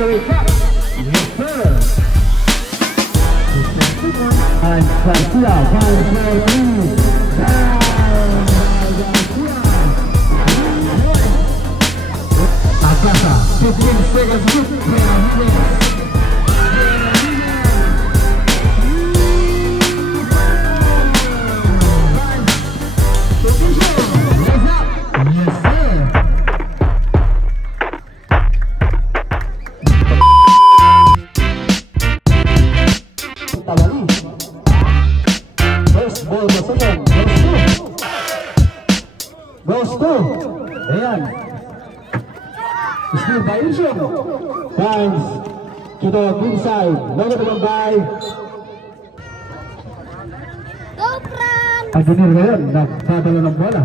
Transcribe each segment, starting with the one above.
Tailaway shot. Yes, sir. And Garcia, 5-4-3. Agasa, 15 seconds to goes to ayan still by Insyong finds to the inside logo naman by Aguinir ngayon nagpadala ng bola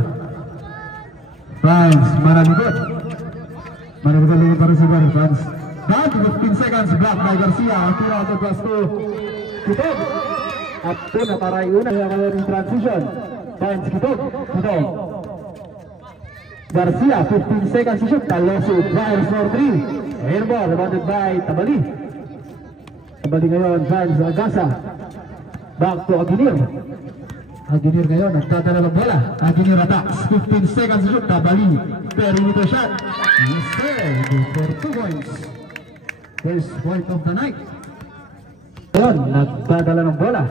finds Manaligot lang para sa bar finds down to 15 seconds blocked by Garcia tira out of plus 2 Kitog at po nataray una yung transition finds Kitog Garcia, 15 seconds to shoot. Taloso, fires for 3. Airball, rebounded by Tabali. Tabali ngayon, finds Agasa. Back to Aguinir. Aguinir ngayon, nagtadala ng bola. Aguinir attacks, 15 seconds to shoot. Tabali, perimeter shot. Yes sir, for 2 points. First point of the night. Ngayon, nagtadala ng bola.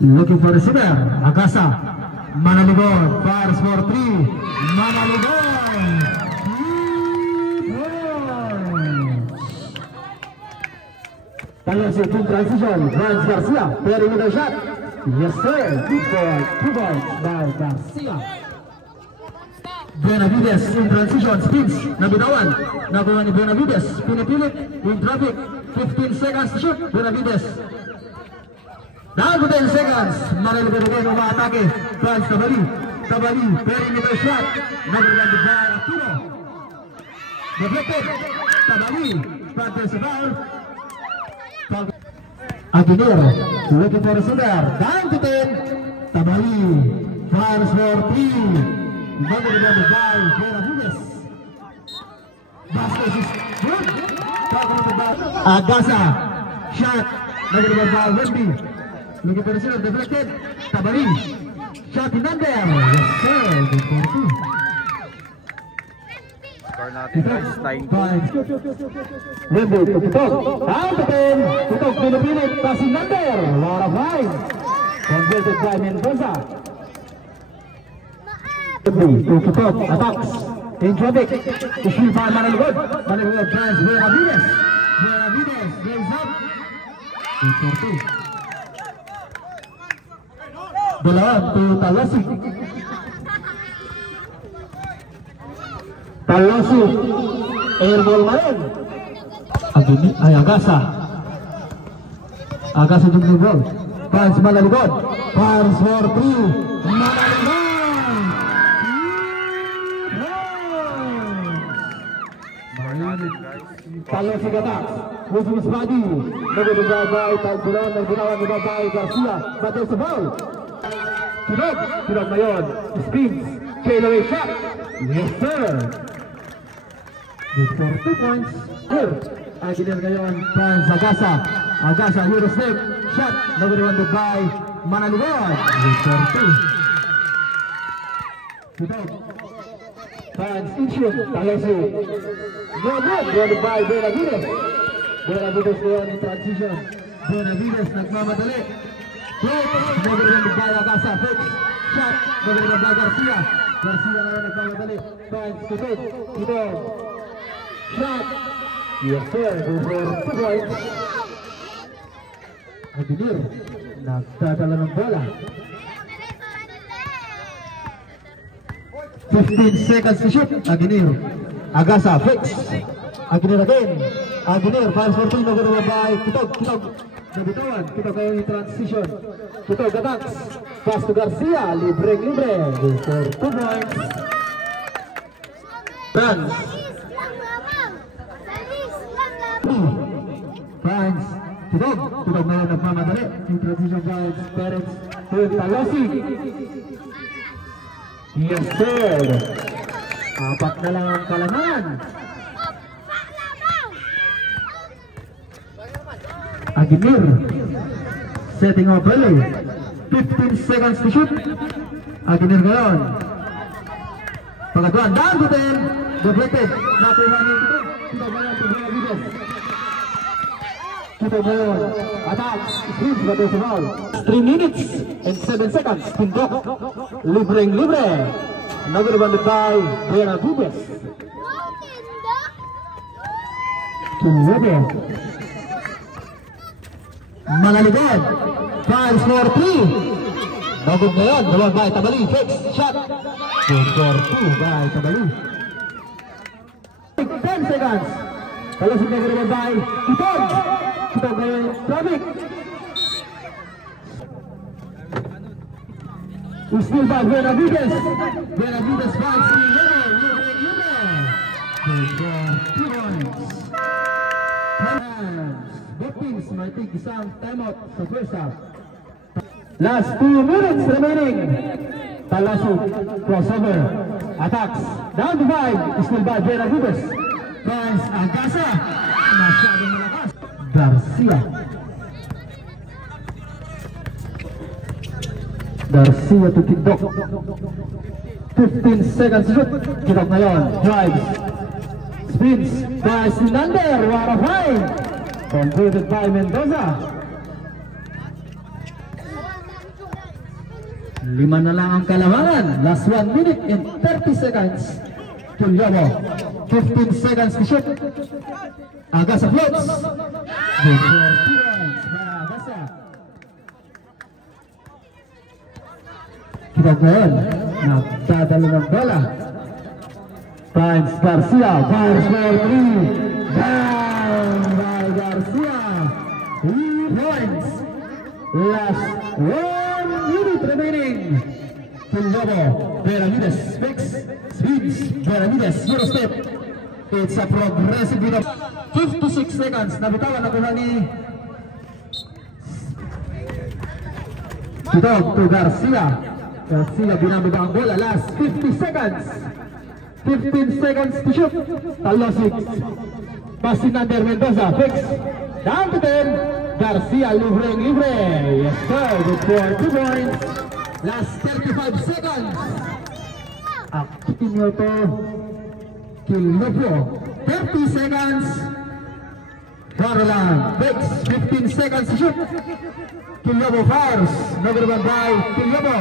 Looking for a receiver. Agasa. Manaligon, fires for 3. Manaligon! Talos in transition, finds Garcia, perimeter shot. Yes sir, good ball, 2 points by Garcia. Benavides in transition, spins, nabitawan. Nakuha ni Benavides, pinipilit, in traffic, 15 seconds to shoot, Benavides. Down to 10 seconds. Manaligot again umaatake. Franz Tabali, perimeter shot. Nagre-landed by Aquino. Deflected. Tabali, Franz foul. Aguinir, looking for a shooter. Down to 10. Tabali, fires for 3. Nagre-landed by Benavides. Basket is good. Agasa, shot. Nagre-landed by Wendy. Looking for a shooter, deflected. Tabali, shot in under. Yes sir, good for 2. Score natin guys, 9-2. Wendy to Kitog. Down to 10. Kitog pinipilit, passing under. Lot of line. Converted by Mendoza. Wendy to Kitog, attacks. In traffic. To shoot by Manaligot. Manaligot tries Benavides. Benavides raise up. Good for 2. Dalawa to Talosi. Talosi. Airball ngayon. Agasa. Agasa yung new ball. Fires Manaligot. Fires for 3. Manaligot! Talosi gatas. With body. Nagulungan by Tagbulan. Nagbunawan by Garcia. But there's a foul. Tulog ngayon, spins, tailaway shot. Yes sir. Good for 2 points. Good. Aguinir ngayon, finds Agasa, hero step, shot. Nagre-landed by Manaligon. Good for 2. Tulog. Finds Insyong, Taloso. No good, landed by Benavides. Benavides ngayon in transition. Benavides nagmamadali. Nagre-landed by Agasa, fake shot, nagre-landed by Garcia ngayon nagmamadali, finds Kitog, shot, yes sir, go for 2 points. Aguinir, nagdadala ng bola. 15 seconds to shoot, Aguinir, Agasa, fake, Aguinir again, Aguinir, fires for 3, nagre-landed by Kitog, nabitawan, Kitog ngayon in transition. Kitog attacks. Pass to Garcia. Libre. Good for 2 points. Franz. Franz. Kitog ngayon nagmamadali. In transition by Perez. Talosi. Yes sir. 4 na lang ang kalaman. Aguinir. Setting up early. 15 seconds to shoot. Aguinir ngayon. Pagkatuan, down to 10. Deflected. Nakuha niya ito. Kita ngayon to Benavides. Kita ngayon. Attacks. Sprint ba ito sa foul? 3 minutes and 7 seconds. Tindok. Libreng-libre. Nagrebanded by Benavides. Tindok. Malaligod. Fires for 3. Bagod ngayon. Dalawang by Tabali. Fix. Shot. Good for 2 by Tabali. 10 seconds. Talasig na naman by Kitog. Kitog ngayon. Traffic. Still by Benavides. Benavides finds the level. Good for 2 points. Both teams might take isang timeout sa first half. Last 2 minutes remaining. Talasig crossover. Attacks. Down to 5. Still by Benavides. Finds Agasa. Masyadong malakas. Garcia. Garcia to Tindok. 15 seconds shoot. Tindok ngayon. Drives. Spins. By Sinander. What a find. Converted by Mendoza. 5 na lang ang kalamangan. Last 1 minute and 30 seconds. Tulyobo. 15 seconds to shoot. Agasa floats. Good for 2 points by Agasa. Kita ngayon. Nagdadalo ng bola. Finds Garcia. Fires for 3. Down by Garcia. 3 points. Last 1 minute remaining. Tulyobo. Benavides. Fix. Speeds. Benavides. Euro step. It's a progressive bit of 56 seconds. Nabitawan na kuha ni Kitog to Garcia. Garcia binababa ang bola. Last 50 seconds. 15 seconds to shoot. Talasig. Passing under Mendoza. Fix. Down to 10. Garcia libreng-libre. Yes sir. Good for 2 points. Last 35 seconds. Akitin nyo ito. Kilofo. 30 seconds. Caroline. Fix. 15 seconds to shoot. Kilofo fires. Number 1 by Kilofo.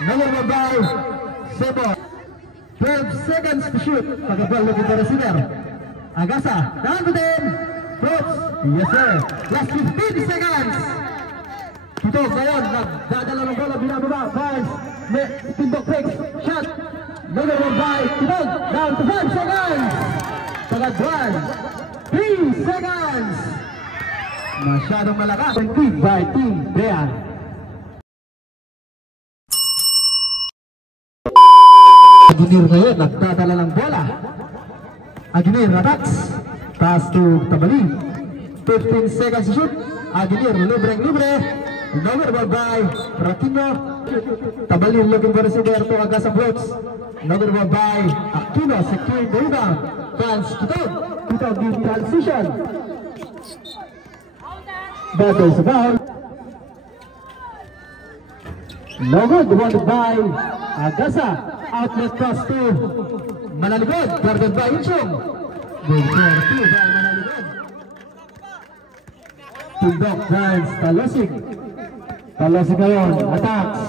Number 1 by Sebo. 12 seconds to shoot. Pagkabal looking for receiver. Agasa. Down to 10. Floats. Yes sir. Last 15 seconds. Ito ngayon. Nagdadala ng bola. Binababa. Fires. Tindok fix. Shot. Number 1 by Tindok. Down to 5 seconds. Pagkabal. 3 seconds. Masyadong malakas. Team by Team Bean. Aguinir ngayon, nagdadala ng bola. Aguinir, attacks. Pass to Tabali. 15 seconds to shoot. Aguinir, libreng-libre. Number 1 by Aquino. Tabali looking for receiver to Agasa floats. Number 1 by Aquino, securing the rebound. Fans, Kitog. Kitog in transition. Battle sa foul. No good, wanted by Agasa. Outlet pass to Manaligod. Guarded by Inchong. Good for 2 by Manaligod. Tindok finds Talasig. Talasig ngayon. Attacks.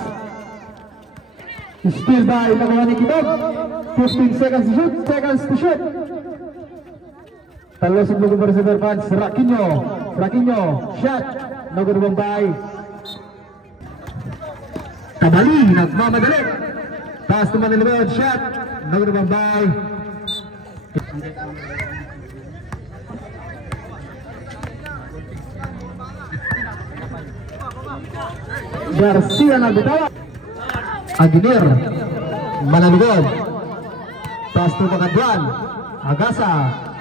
Still by nakuha ni Kitog. 15 seconds to shoot. Seconds to shoot. Talasig looking for receiver fans. Raquinho. Raquinho. Shot. No good one by Tabali. Nagmamadali. Pass to Manilibod, shot. No good one by Garcia nagbitawa. Aguinir. Manilibod. Pass to Makadwan. Agasa.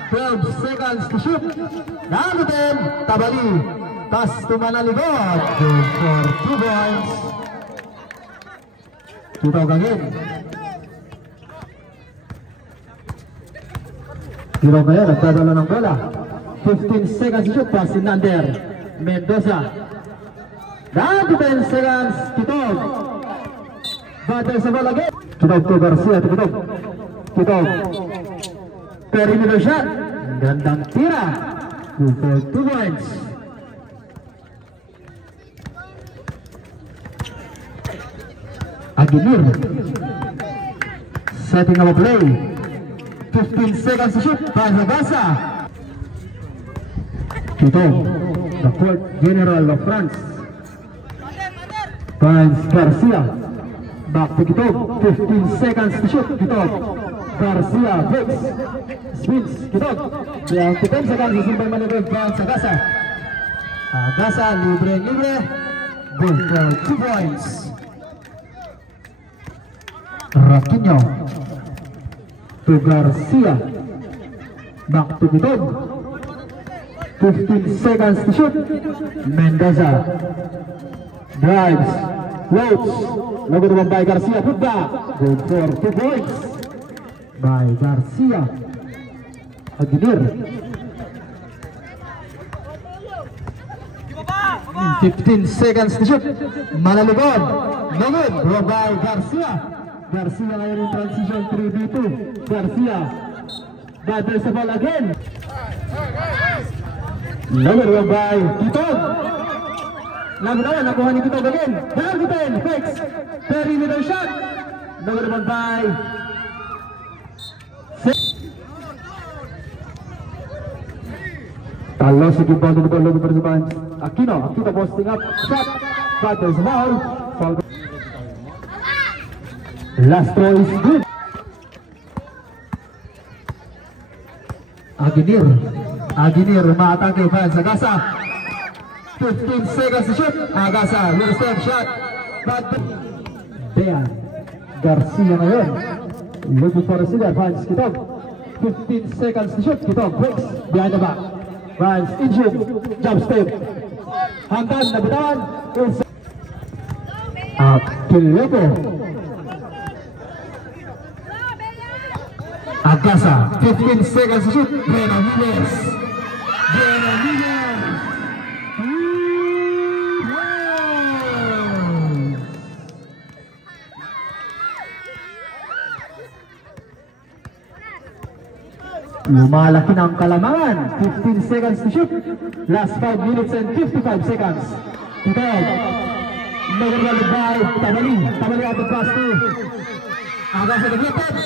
12 seconds to shoot. Down to 10. Tabali. Pass to Manilibod. Good for 2 points. Tutog again. Tiro ngayon, nagdadala ng bola. 15 seconds shoot pass in under. Mendoza. Dan 10 seconds, Kitog. Battle sa ball again. Kitog to Garcia, to Kitog. Kitog. Perimeter shot. Gandang tira. 2 for 2 points. Aguilar. Setting up a play. 15 seconds to shoot. Pazagasa. Kitog, the court general of France. Finds Garcia. Back to Kitog. 15 seconds to shoot. Kitog. Garcia breaks. Spins. Kitog. Yang 10 seconds disimpang manipul Finds Agasa. Agasa libre. Good for 2 points. Rafinha to Garcia. Back to Kitog. 15 seconds to shoot. Mendoza drives, floats, lagu naman by Garcia, put back. Good for 2 points by Garcia. Aguilar. 15 seconds to shoot. Malalugod. No good. Draw by Garcia. Garcia ngayon in transition 3v2. Garcia battle sa ball again. Number 1 by Kitog. Laban nakuha ni Kitog again. Dargutin, fix. Perimeter shot. Number 1 by Talo si Kimball ng ball para sa bench. Aquino posting up. Shot. Battle sa ball. Last throw is good. Aguilar umaatake Finds Agasa. 15 seconds to shoot. Agasa will step shot. But Dean Garcia ngayon looking for a sitter. Finds Kitog. 15 seconds to shoot. Kitog breaks behind the back. Finds injured. Jump step. Hanggang nabitawan. Kilebo. Agasa, 15 seconds to shoot. Benavides. Lumalaki ng kalamangan. 15 seconds to shoot. Last 5 minutes and 55 seconds. Kitog. Nagagalit by Tabali. Tabali out of pass to Agasa naglapat.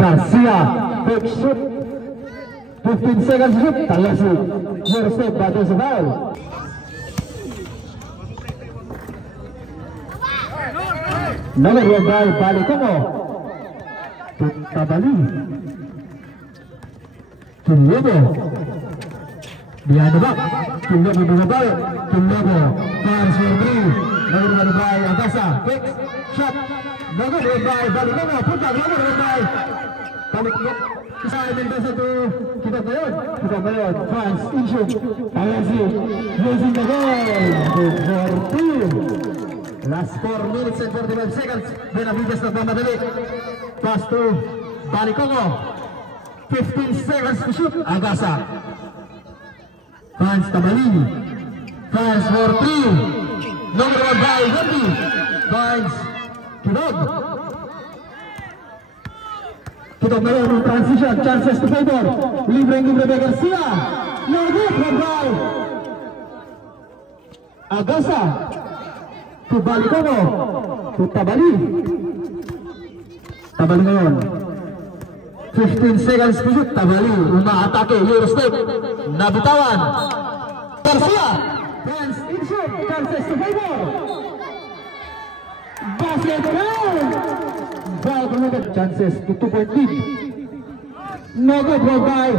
Garcia, quick shoot. 15 seconds shoot. Talasu. Your step battle sa foul. Number 1 by Balikomo. Tabali. Kilebo. Behind the back. Kilebo bumabal. Kilebo. Fires for 3. Number 1 by Agasa. Quick shot. Number 1 by Balikomo. Put back. Number 1 by Balikomo. Isa Mendoza to Kitog ngayon. France issue. Alasi. Losing the goal. Good for 2. Last 4 minutes and 45 seconds. Benavides nagmamadali. Pass to Balikomo. 15 seconds to shoot. Agasa. France Tabali. France for 3. Number 1 by Wendy. France Kitog. Kitog ngayon ng transition. Chances to favor. Libre by Garcia. No good. 1 by Agasa. To Balikomo. To Tabali. Tabali ngayon. 15 seconds to shoot. Tabali. Umaatake. Eurostep. Nabitawan. Garcia. France in shoot. Chances to favor. Basket round. Chances to 2-point lead. No good. Roll by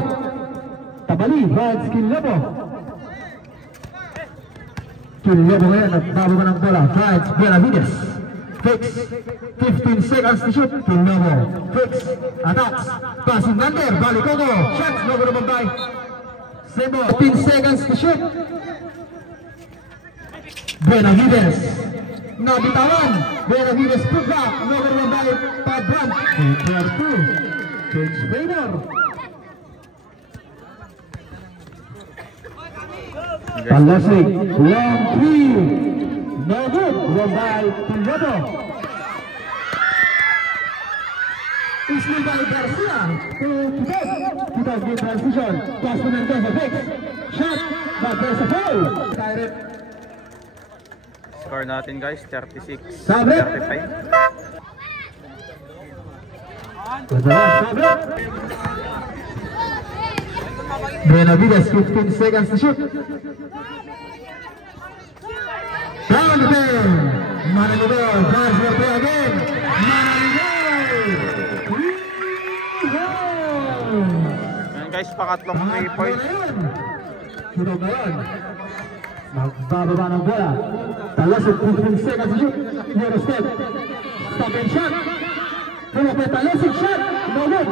Tabali. France Kilebo. Kilebo ngayon. Nagbago ka ng bola. France Benavides. Fix. 15 seconds to shoot. Kilebo. Fix. Attacks. Passing under. Balikomo. Shots. No good naman by Sebo. 15 seconds to shoot. Benavides. nabitawan. Benavides put back, number 1 by Pabran. Number 2, change favor. Talasig, long 3, no good, 1 by Piloto. Isli by Garcia to Kitog in transition, pass to Mendoza, fix, shot, but there's a foul. Direct. Score natin guys, 36-35. Benavides, 15 seconds to shoot. Down the ball. Manalibol, pass for play again. Manalibol. Ayan guys, pakatlong 3 points. Sunog na yun. Magbababa ng bola. Talasig, 15 seconds to shoot. Euro step. Stop and shot. Pulapit, Talasig shot. No good.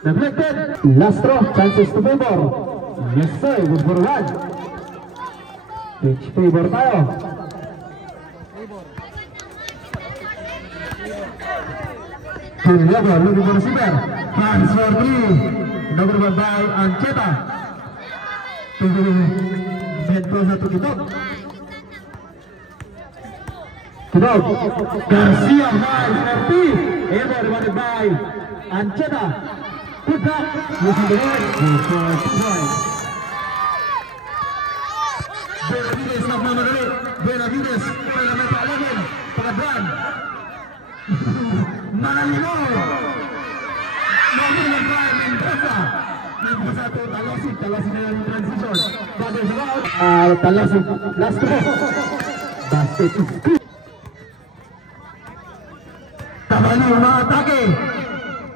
Deflected. Lastro, chances to favor. Yes sir, good for one. Pitch favor tayo. Piliago, looking for receiver. Hands for 3. Number 1 by Ancheta. Mendoza to Kitog. Kitog. Garcia, hands for 3. Ever rewarded by Ancheta. Put back, using the red, for 2 points. Benavides nagmamadali. Benavides, para meta 11. Pagabran. Manalibol. Number 1 Mendoza. Mendoza to Talasig. Talasig na yung transition. Brothers around. Talasig, last throw. Basket is good. Tabali yung mga atake.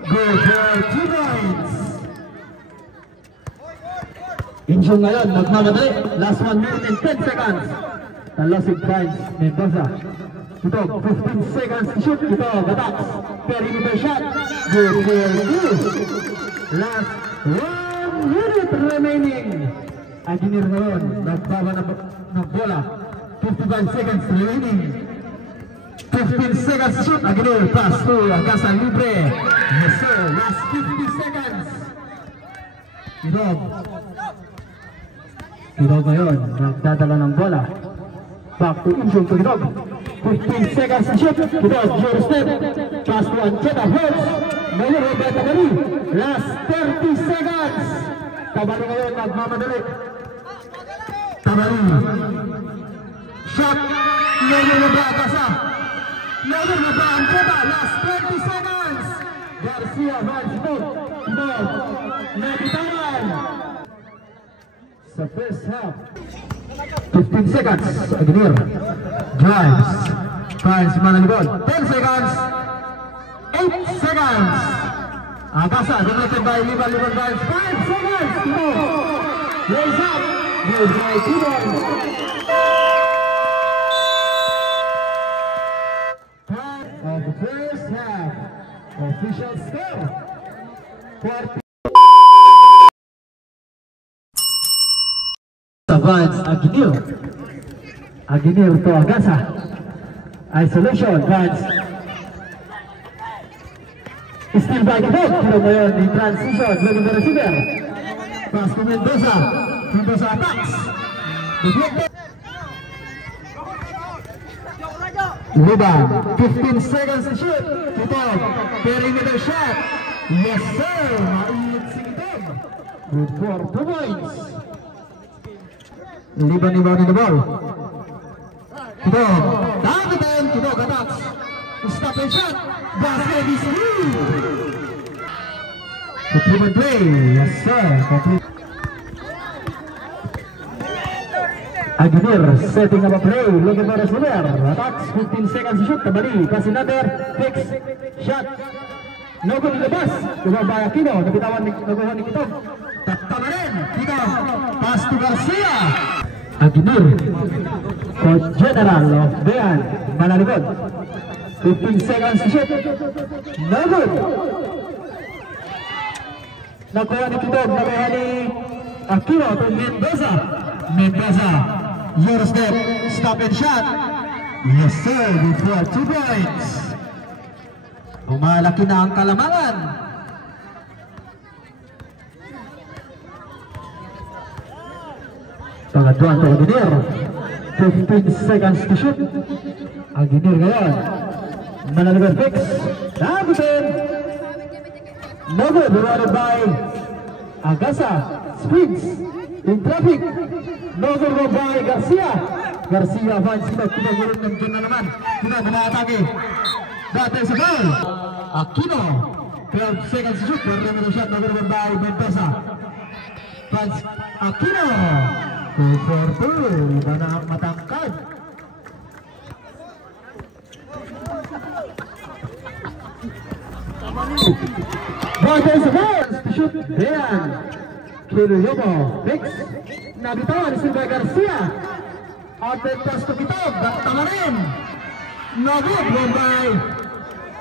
Go for 2 points. Injong ngayon, magmamadali. Last 1 minute and 10 seconds. Talasig finds Mendoza. Ito, 15 seconds to shoot. Ito, Gatax. Perimeter shot. Good for 2. Last 1 minute remaining. Engineer ngayon, nagbaba ng bola. 55 seconds remaining. 15 seconds to shoot. Engineer, pass to Agasa libre. Yes sir, last 50 seconds. Kitog ngayon, nagdadala ng bola. Back to Injong to Kitog. 15 seconds to shoot. Kitog, your step. Pass to Ancheta, holds. Ngayon, Roberto Tabali. Last 30 seconds. Tabali ngayon, nagmamadali. Tabali. Shot. Ngayon na ba, Agasa? Ngayon na ba, Ancheta? Last 30 seconds. Garcia, Vansburg. Kitog. Nabitawan. Sa first half. 15 seconds. Engineer drives. Finds Manalibol. 10 seconds. 8 seconds. Agasa, deflected by Liban Vines. 5 seconds. Raise up. Good by Tibon. Time of the first half. Official score. 40. Vines, Engineer to Agasa. Isolation, Vines. Still by Kitog. Pero ngayon, in transition, looking for receiver. Pass to Mendoza. Mendoza attacks. Deflected. Liban, 15 seconds to shoot. Kitog, perimeter shot. Yes sir, mainit si Kitog. Good for 2 points. Liban in the ball. Kitog, down the time, Kitog attacks. Stop and shot. Basket is through. Complete play. Yes sir. Complete. Engineer setting up a play. Looking for a receiver. Attacks. 15 seconds to shoot. Tabali. Pass another. Fix. Shot. No good in the pass. Tumabay Aquino. Nabitawan ni Kitog. Tama rin. Kitog. Pass to Garcia. Engineer. Coach General of Bayan. Manalibol. 15 seconds to shoot. No good. Nakuha ni Kitog. Nakuha ni Aquino to Mendoza. Mendoza. Your step. Stop and shot. Yes sir, before 2 points. Umalaki na ang kalamangan. Pangatluan to Aguinir. 15 seconds to shoot. Aguinir ngayon. Manaligan fix. Nabutin. No good. Rewarded by Agasa. Springs. In traffic. No good by Garcia. Garcia finds Kino. Kino gulong ng dyan na naman. Kino bumatake. Dati sa ball. Aquino. 12 seconds to shoot. Perimeter shot. No good by Mendoza. Finds Aquino. 2 for 2. Iba na ang matangkad. Dati sa ball. To shoot. Dean. Kiluyobo. Mix. Nabitawan. Silva Garcia. Outlet pass to Kitab. Tama rin. No good. Won by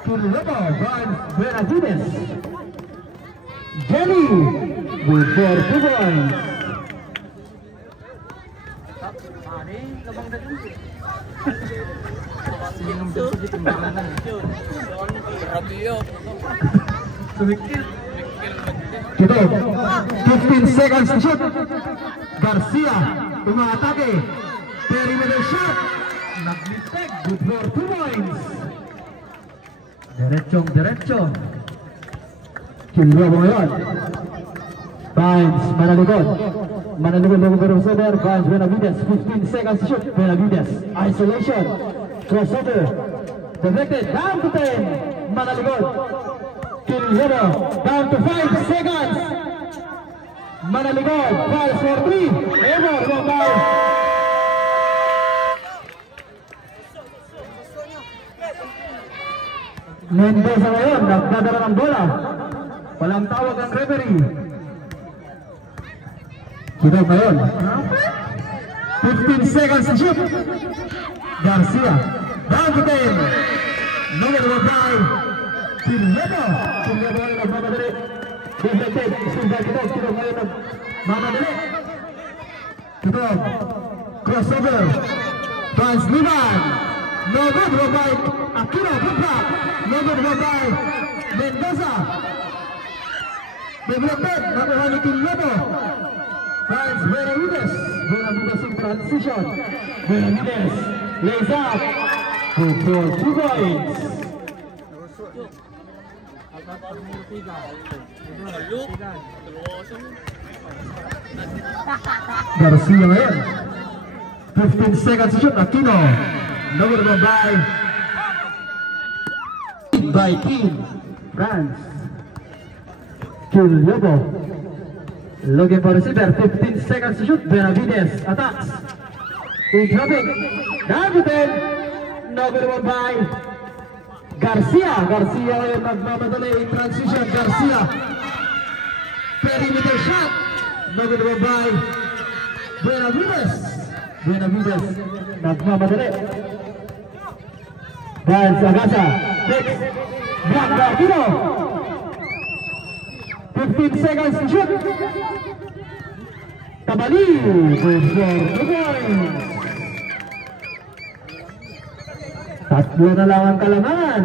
Kiluyobo. Van Benavides. Jenny. Good for 2 points. Kito, 15 seconds to shoot. Garcia, umaatake. Perimeter shot. Naglintek, good for 2 points. Diretso. Kiluyobo ngayon. Finds Manaligod. Manaligod over. Finds Benavides. 15 seconds to shoot. Benavides. Isolation. Crossover. Deflected. Down to 10. Manaligod. Kiluyobo. Down to 5 seconds. Manaligod. Falls for 3. Ever. Wrong by. Mendoza ngayon. Nagdadala ng bola. Walang tawag ang referee. Kino ngayon. 15 seconds to shoot. Garcia. Down to 10. Number 5. Kiluyobo. Kiluyobo ngayon nagmamadali. Deflected. Silva Kitab. Kino ngayon nagmamadali. Kino. Crossover. Franz Liman. No good. Robay. Aquino. Good back. No good. Robay. Mendoza. Deflected. Nakuha ni Kiluyobo. Franz Benavides. Benavides in transition. Benavides lays up. Good for 2 points. Garcia ngayon. 15 seconds to shoot. Aquino. Number 1 by team. Franz. Kiluyobo. Looking for receiver. 15 seconds to shoot. Benavides attacks. In traffic. Down to 10. Number 1 by Garcia. Garcia ngayon nagmamadali in transition. Garcia. Perimeter shot. Number 1 by Benavides. Benavides nagmamadali. Dance Agasa. Next. Block by Aquino. 15 seconds to shoot. Tabali. Good for 2 points. Tatlo na lang ang kalamangan.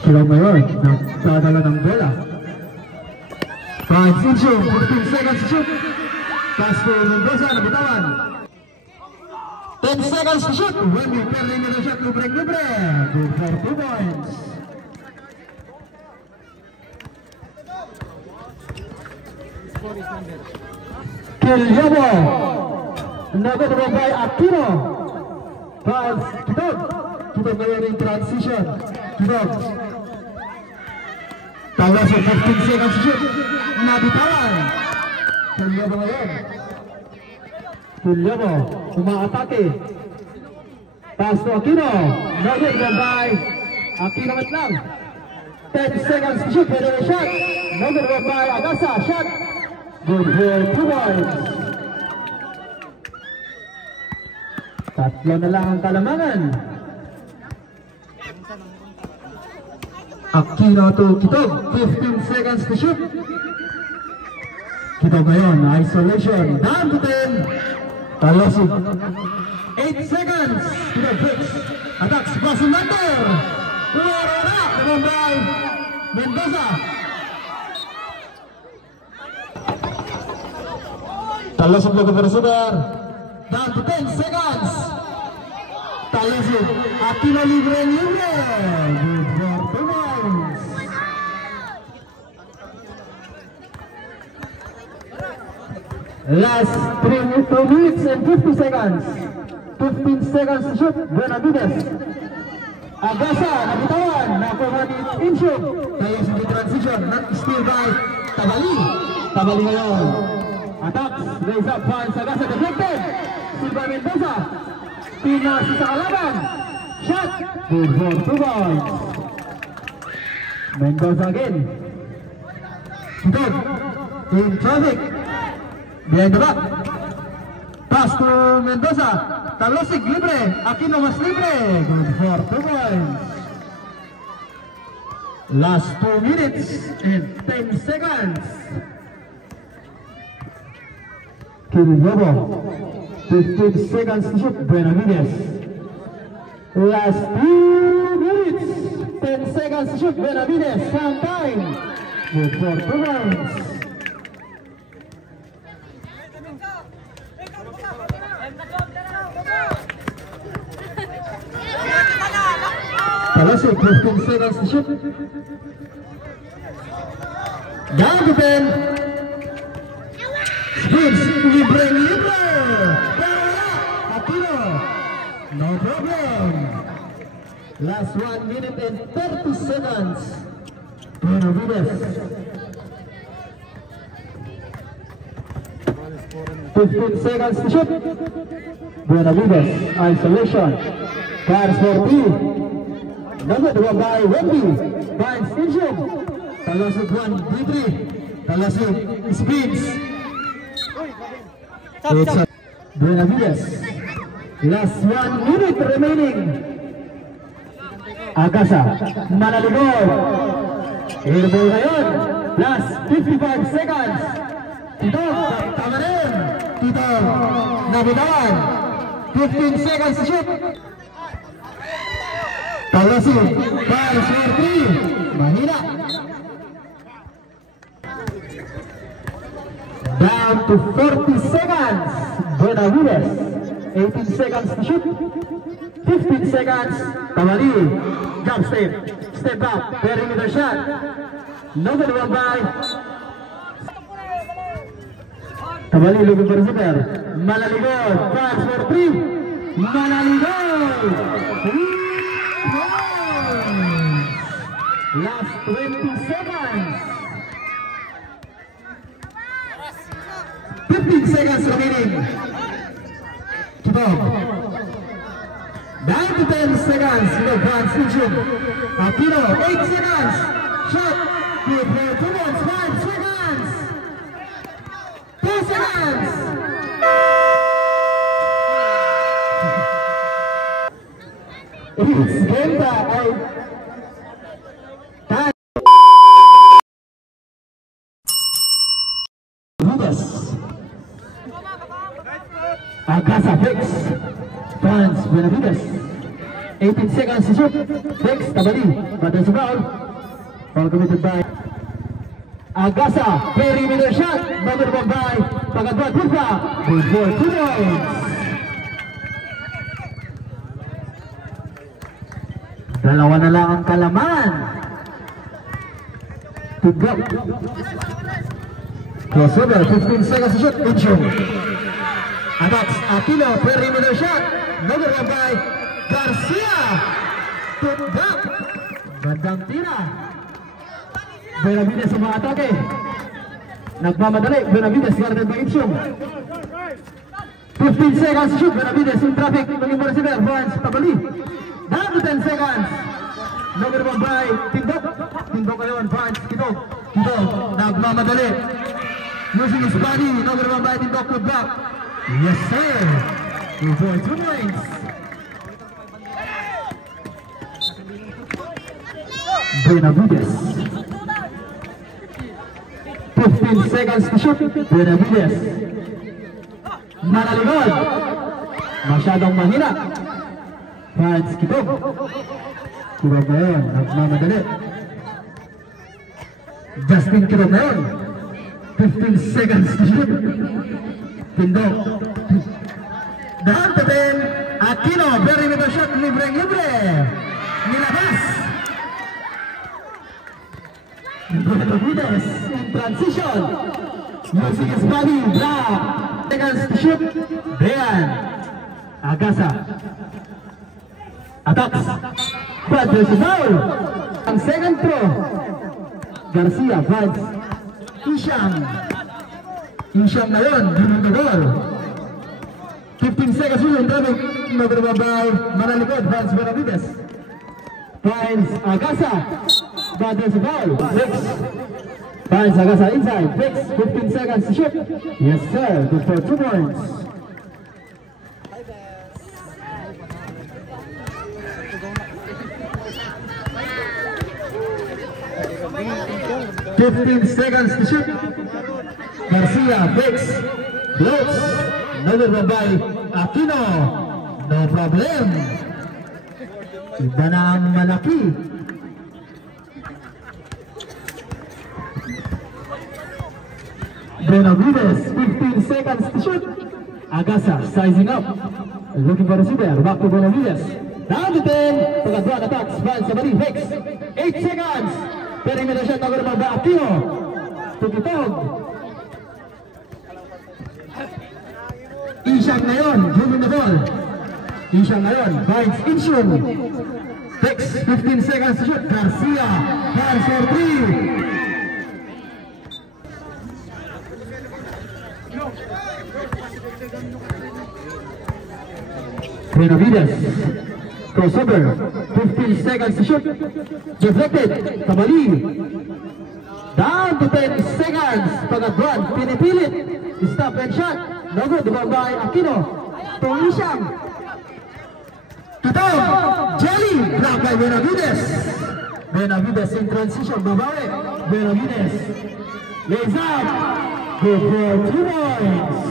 Kilo ngayon, nagdadala ng bola. Finds Inchum, 15 seconds to shoot. Pass to Mendoza, nabitawan. 10 seconds to shoot. Wemby, perimeter shot, libre. Good for 2 points. Kiluyobo. Nagod by Aquino. Pass Kitab. Kitab ngayon in transition. Kitab. Tawa sa 15 seconds to shoot. Nabitawan. Kiluyobo ngayon. Kiluyobo. Umaatake. Pass to Aquino. Nagod by Aquino lang. 10 seconds to shoot. Pwede na shot. Nagod by Agasa. Shot. Good for 2 points. Tatlo na lang ang kalamangan. Aquino to Kitab. 15 seconds to shoot. Kita ngayon, isolation, down to 10. Talasig. 8 seconds. Kita fix. Attacks, crossing number. Warona, naman by Mendoza. Talasig lagu bersudah. Down to 10 seconds. Talasig. Aquino libre. Good for 2 points. Last 2 minutes and 50 seconds. 15 seconds to shoot. Benavides. Agasa, nabitawan. Nakuha ni Insyuk. Tayo sa transition. Not still by Tabali. Tabali ngayon. Attacks. Raise up. Fans. Agasa deflected. Still by Mendoza. Pinasi sa kalaban. Shot. Good for 2 points. Mendoza again. Good. In traffic. Behind the back. Pass to Mendoza. Talasig libre. Aquino mas libre. Good for 2 points. Last 2 minutes and 10 seconds. Kiryobo. 15 seconds to shoot. Benavides. Last 2 minutes. 10 seconds to shoot. Benavides. Some time. Good for 2 points. Talasig, 15 seconds to shoot. Down to 10. Spins, libre. Aquino, no problem. Last 1 minute and 30 seconds. Benavides. 15 seconds to shoot. Benavides, isolation. Fires for 3. Number 2 by Wendy. Finds Insyuk. Talasig 1, D3. Talasig spins. Benavides. Last 1 minute remaining. Agasa. Manaligaw. Airball ngayon. Last 55 seconds. Tito. Tama rin. Tito. Nabitawan. 15 seconds to shoot. Talasig. Fires for 3. Mahina. Down to 40 seconds. Benavides. 18 seconds to shoot. 15 seconds. Tabali. Jump step. Step back. Perimeter shot. Number 1 by Tabali. Looking for a super. Manaligaw. Fires for 3. Manaligaw. Last 20 seconds. 15 seconds remaining. Kibog. 9 to 10 seconds. No advance. Insyuk. Aquino. 8 seconds. Shot. Good for 2 points. 5 seconds. 2 seconds. It's game time. Agasa fix. Fans Benavides. 18 seconds to shoot. Fix. Tabali. But there's a foul. Foul committed by Agasa. Perimeter shot. Number 1 by Pagadwa Tulpa. Good for 2 points. Dalawa na lang ang kalaman. To go. Crossover. 15 seconds to shoot. Insyuk. Attacks. Aquino. Perimeter shot. Number 1 by Garcia. Put back. Bandang tira. Benavides sa mga atake. Nagmamadali. Benavides guarded by Insyuk. 15 seconds to shoot. Benavides in traffic. Maging receiver. Fans Tabali. Down to 10 seconds. Number 1 by Tindok. Tindok ngayon. Fans Kitog. Kitog. Nagmamadali. Using his body. Number 1 by Tindok. Put back. Yes sir. 2 points. Benavides. 15 15 seconds to shoot. Benavides. Manaligod. Masyadong mahina. Franz Kitog. Kitog na yun. Nagmamadali. Justin Kitog na yun. 15 seconds to shoot. Tindog. Down to 10. Aquino. Very good shot. Libre. Nilabas. Benavides in transition. Using his body. Black. Seconds to shoot. Brian. Agasa. Attacks. Brad versus foul. Ang second throw. Garcia. Brad. Isham na yun. Dunong the goal. 15 seconds yun. Magbabay. Manaligod. Brad Benavides. Finds Agasa. Brad versus foul. Breaks. Finds Agasa inside. Breaks. 15 seconds to shoot. Yes sir. Good for 2 points. Fifteen seconds to shoot. Garcia breaks, blows, another one by Aquino. No problem. Iba na ang malaki. Benavides, 15 seconds to shoot. Agasa sizing up, looking for a receiver. Back to Benavides. Down to 10. Pagkatuan attacks. Van Sabari breaks. 8 seconds. Perimeter shot na gano'n ba Aquino. Tukitog. Isham na yun. Moving the ball. Isham na yun. Binds Inshun. Takes 15 seconds to shoot. Garcia. Fires for 3. Benavides. Crossover. 15 seconds to shoot. Deflected. Tabali. Down to 10 seconds. Pagatuan. Pinipilit. Stop and shot. No good. Ball by Aquino. To Isham. Kitog. Jelly. Block by Benavides. Benavides in transition. Babae. Benavides. Lays up. Good for 2 points.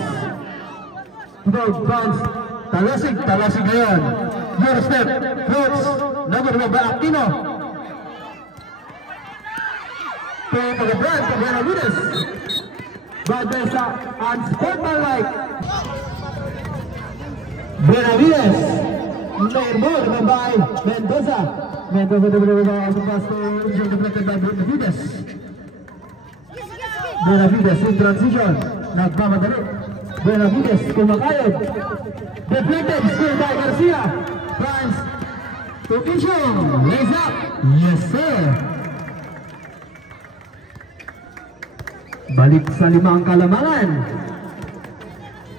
Kitog bounce. Talasig ngayon. Your step. Floats. Number 1 by Aquino. Pagkabrad to Benavides. Valdesa unsportsmanlike. Benavides. More by Mendoza. Mendoza the pass to deflected by Benavides. Benavides in transition. Nagmamadali. Benavides kumakayod. Deflected. Still by Garcia. France. To Isham. Lays up. Yes sir. Balik sa 5 ang kalamangan.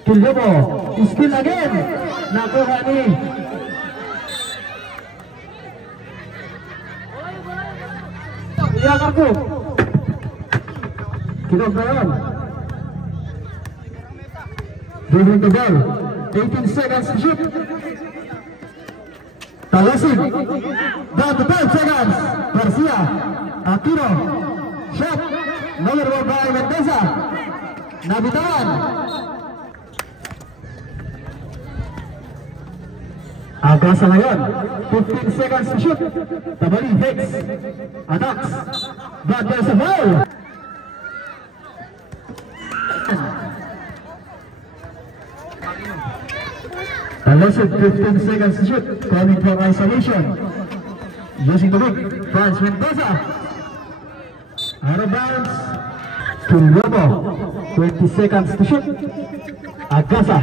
Kilyobo. Still again. Nakuha ni Iyak ako. Kilog na yun. Dribbling the ball. 18 seconds to shoot. Talasig. Down to 12 seconds. Garcia. Aquino. Shot. Number 1 by Mendoza. Nabitawan. Agasa ngayon. 15 seconds to shoot. Tabali. Fakes. Attacks. But there's a foul. Talasig, 15 seconds to shoot. Coming from isolation. Using the hook. Franz Mendoza. Out of bounds. Kilyobo. 20 seconds to shoot. Agasa.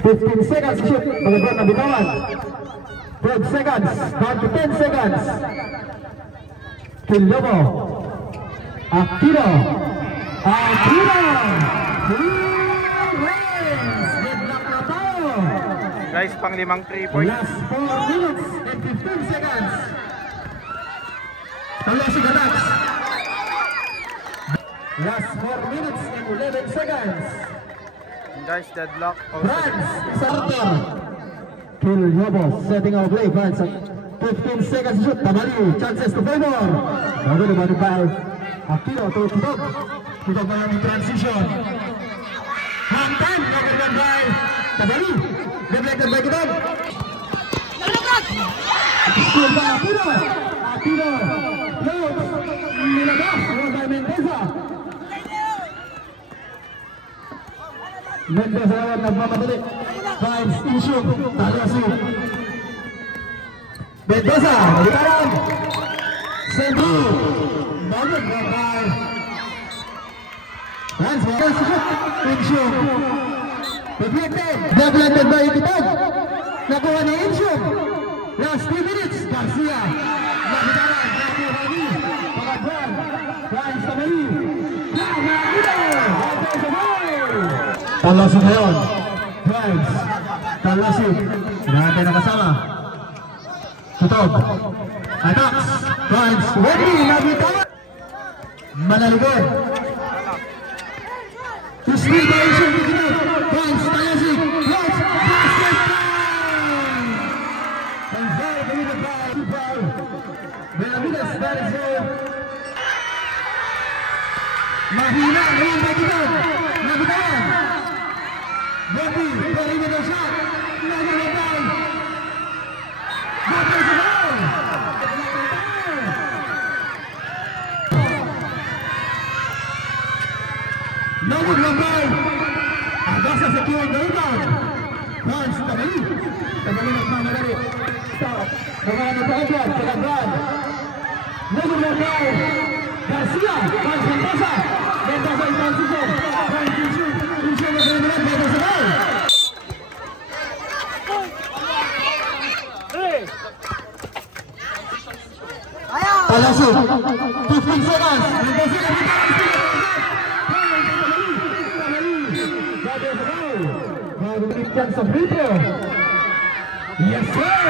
15 seconds to shoot. Pagkakuan na bitawan. 12 seconds. Down to 10 seconds. Kilyobo. Aquino. Aquino. Guys, pang 5 3 points. Last 4 minutes and 15 seconds. Talasig attacks. Last 4 minutes and 11 seconds. Guys, deadlock. France, Sartor. Kilyobo setting out play. France, 15 seconds shoot. Tabali, chances to favor. Bago naman by Aquino to Kitog. Kita mengalami transition. Hantan, lakukan by Tabari. Deflected by Kidon. School by Atino. Atino. Close. Nilabas. Won by Mendoza. Mendoza naman nagmamadali. Vibes, Insyuk. Talasi. Mendoza. Malikaran. Sentro. Bagod by Hans Insyuk. Deflected by Kitag. Nakuha ni Insyuk. Last 2 minutes. Garcia. Nakitaran. Nakuha ni Pagagwan. Hans Tabari. Talasig ngayon. Vibes. Talasig. Natin nakasama. Tutog. Attacks. Vibes. Wendy. Nakitaran. Malaligod. Tusli by Insyuk. Vibes. Talasig. Vibes. Basket time. And very good by Benavides. That is it. Mahina. Ngayon by Kitog. Nakitaran. Bobby, very good shot. Nagulabay. Bobby sa ball. Nagulabay. Agasa sa kiwag na rebound. Hans Tabari. Tabari nagmamadali. Stop. Nagana pa agad. Pagagad. Nagulabay. Garcia. Hans Mendoza. Mendoza in transition. Hans Insyuk. Insyuk na pinag-ulat. Mendoza ball. Talasig. 15 seconds. Mendoza na pinag-ulat. Sa free throw. Yes sir.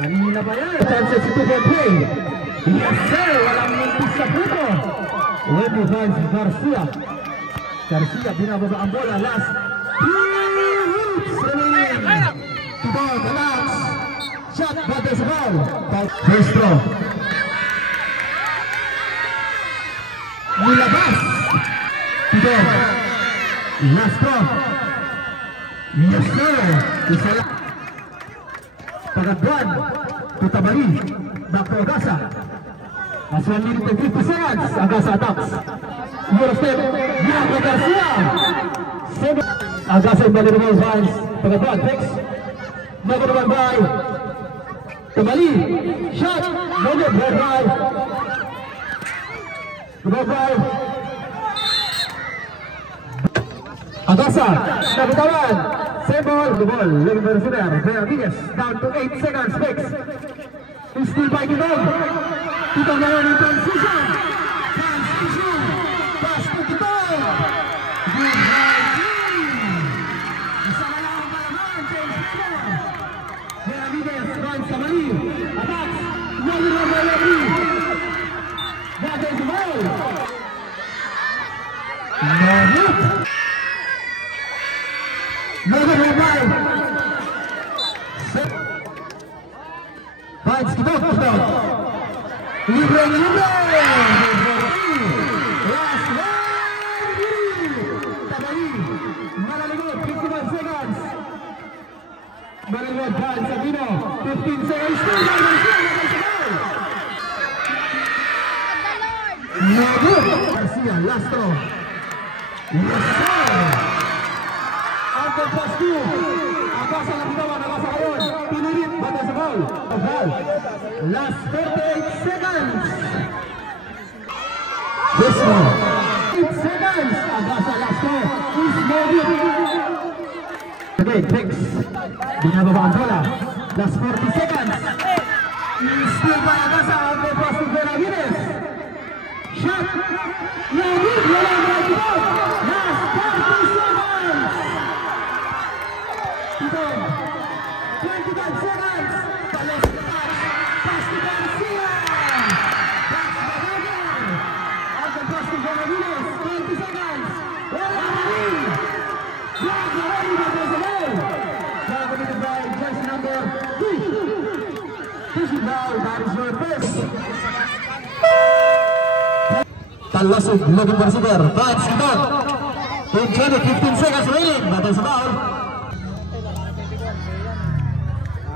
Kanina pa yan. Chances ito for play. Yes sir. Walang mintis sa free throw. Wendy Vibes Garcia. Garcia binababa ang bola. Last 3 hits remaining. Kitog, relax. Shot, bate sa ball. First throw. Nilabas. Kitog. Last throw. Yes sir. Isa lang. Pagagwan. Tutabari. Back to Agasa. As 1 minute and 50 seconds. Agasa attacks. Eurostep. Diego Garcia. Agasa balik naman Vibes. Pagagwan. Fix. Bago naman by Tabari. Shot. Nugget. Red right. Red right. Agasa. Nabitawan. Same ball. The ball. Living by the center. Benavides. Down to 8 seconds. Fix. Still by Kitog. Kitog na yun in transition. Transition. Pass to Kitog. Good right. Isa na lang ang kalaman. James Taylor. Benavides. Vibes Tabari. Attacks. Nagin na by Lebby. That is the ball. No hit. Nagin na by Vibes Kitog. Libre. Last one. Tabari. Malaligod. 51 seconds. Malaligod. Vibes Aquino. 15 seconds. No good. Garcia. Last throw. Yes sir. Uncle plus 2. Agasa na binawan. Agasa kayon. Pinilit. Bata sa ball. Last 38 seconds. This one. 8 seconds. Agasa last throw. Is no good. Okay, fix. Binababa ang bola. Last 40 seconds. Still by Agasa. Uncle plus 2 Benavides. Shot. No good. Walang break. Last 40 seconds. Kitog. 25 seconds. Palos the pass. Pass to Garcia. Pass to Benavides. Uncle pass to Benavides. 20 seconds. Wala na rin. Drag na rin. That was the ball. Now committed by jersey number 3. This is now. That is your first. Talasog looking for receiver. Fans down. Team Johnny 15 seconds remaining. Batay sa foul.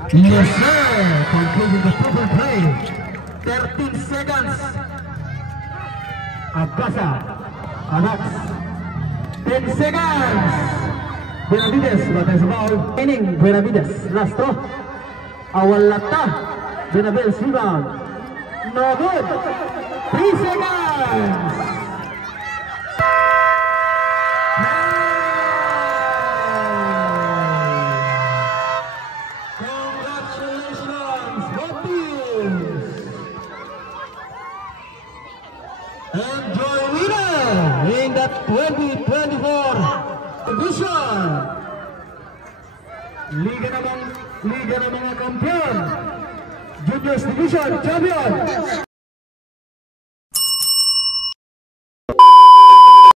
Yes sir. Concluding the triple play. 13 seconds. Agasa. Anax. 10 seconds. Benavides. Batay sa foul. Inning Benavides. Last throw. Awal lata. Benavides rebound. No good. 3 seconds. Congratulations, both teams. Enjoy winner in the 2024 edition. Liga ng mga Kampiyon. Juniors Division Champion.